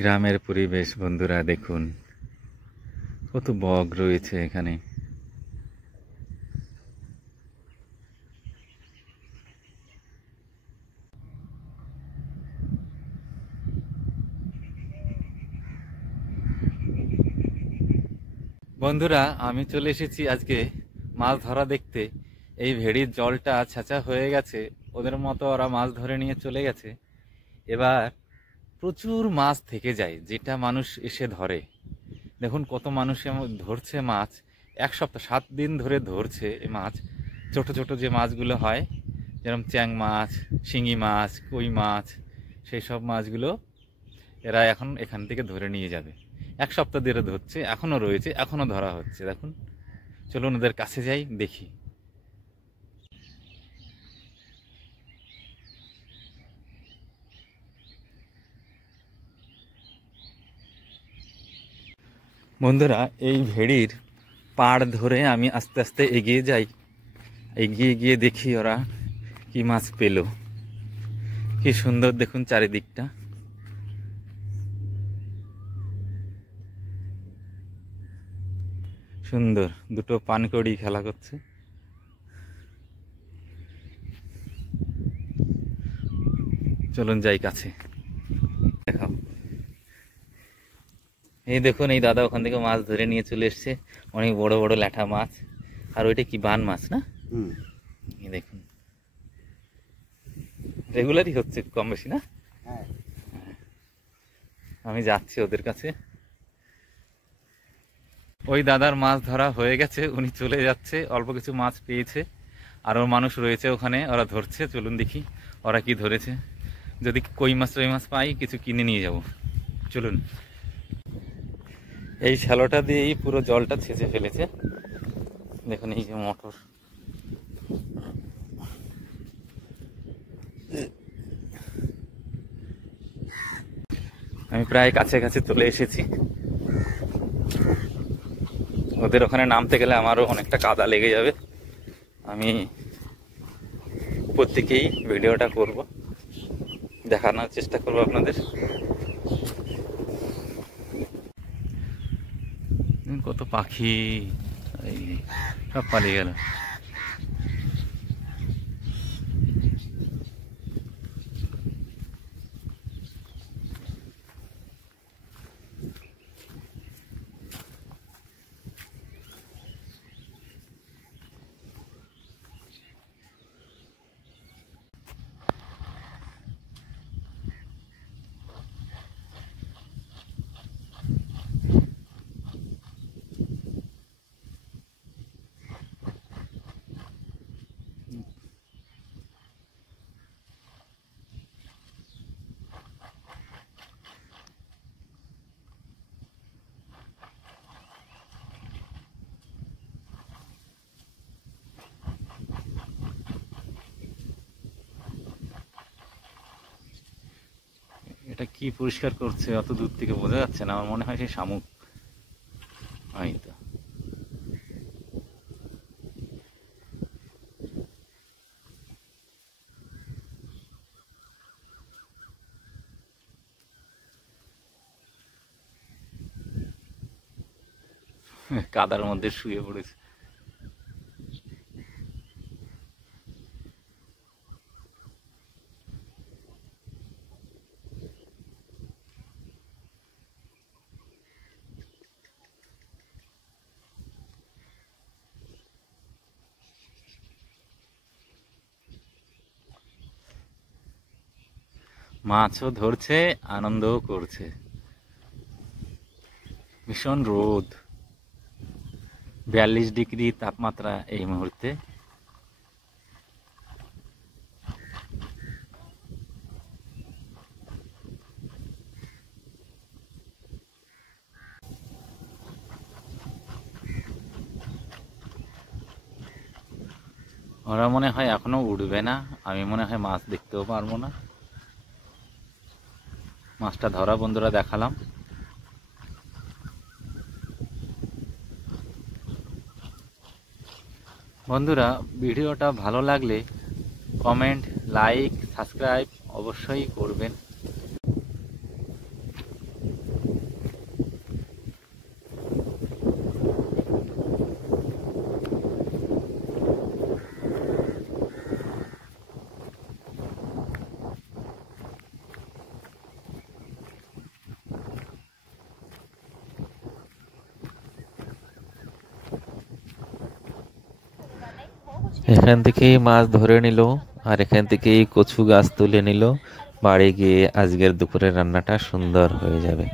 গ্রামের পরিবেশ বন্ধুরা, দেখুন কত বক রয়েছে এখানে। বন্ধুরা, আমি চলে এসেছি আজকে মাছ ধরা দেখতে। এই ভেড়ির জলটা ছাঁচা হয়ে গেছে, ওদের মতো ওরা মাছ ধরে নিয়ে চলে গেছে। এবার প্রচুর মাছ থেকে যায়, যেটা মানুষ এসে ধরে। দেখুন কত মানুষ ধরছে মাছ। এক সপ্তাহ 7 দিন ধরে ধরছে এই মাছ। ছোট ছোট যে মাছগুলো হয়, যেরকম চ্যাং মাছ, শিঙি মাছ, কই মাছ, সেই সব মাছগুলো এরা এখন এখান থেকে ধরে নিয়ে যাবে। এক সপ্তাহ ধরে ধরছে, এখনো রয়েছে, এখনো ধরা হচ্ছে। দেখুন, চলুন ওদের কাছে যাই, দেখি। বন্ধুরা, এই ভেড়ির পাড় ধরে আমি আস্তে আস্তে এগিয়ে যাই। এগিয়ে গিয়ে দেখি ওরা কি মাছ পেল। কি সুন্দর দেখুন চারিদিকটা। সুন্দর দুটো পানকড়ি খেলা করছে। চলুন যাই কাছে, দেখাও। এই দেখুন, এই দাদা ওখান থেকে মাছ ধরে নিয়ে চলে এসছে। অনেক বড় বড় ল্যাঠা মাছ। আর ওইটা কি বান মাছ না? এই দেখুন, রেগুলারই হচ্ছে কম বেশি না? আমি যাচ্ছি ওদের কাছে। ওই দাদার মাছ ধরা হয়ে গেছে, উনি চলে যাচ্ছে। অল্প কিছু মাছ পেয়েছে, আরও মানুষ রয়েছে ওখানে, ওরা ধরছে। চলুন দেখি ওরা কি ধরেছে। যদি কই মাছ টই মাছ পাই, কিছু কিনে নিয়ে যাব। চলুন। এই শ্যালোটা দিয়েই পুরো জলটা ছেঁচে ফেলেছে। দেখুন এই যে মোটর। আমি প্রায় কাছে কাছে চলে এসেছি। ওদের ওখানে নামতে গেলে আমারও অনেকটা কাদা লেগে যাবে। আমি প্রত্যেকেই ভিডিওটা করব, দেখানোর চেষ্টা করব আপনাদের। কত পাখি, এই সব পালিয়ে গেল। এটা কি পরিষ্কার করছে অত দূর থেকে বোঝা যাচ্ছে না। আমার মনে হয় সেই শামুক। হয়তো কাদার মধ্যে শুয়ে পড়েছে। মাছও ধরছে, আনন্দও করছে। ভীষণ রোদ, 42 ডিগ্রি তাপমাত্রা এই মুহূর্তে। ওরা মনে হয় এখনো উঠবে না। আমি মনে হয় মাছ দেখতেও পারবো না। মাছটা ধরা বন্ধুরা দেখালাম। বন্ধুরা, ভিডিওটা ভালো লাগলে কমেন্ট, লাইক, সাবস্ক্রাইব অবশ্যই করবেন। এখান থেকেই মাছ ধরে নিল, আর এখান থেকেই কচু গাছ তুলে নিল। বাড়ি গিয়ে আজকের দুপুরের রান্নাটা সুন্দর হয়ে যাবে।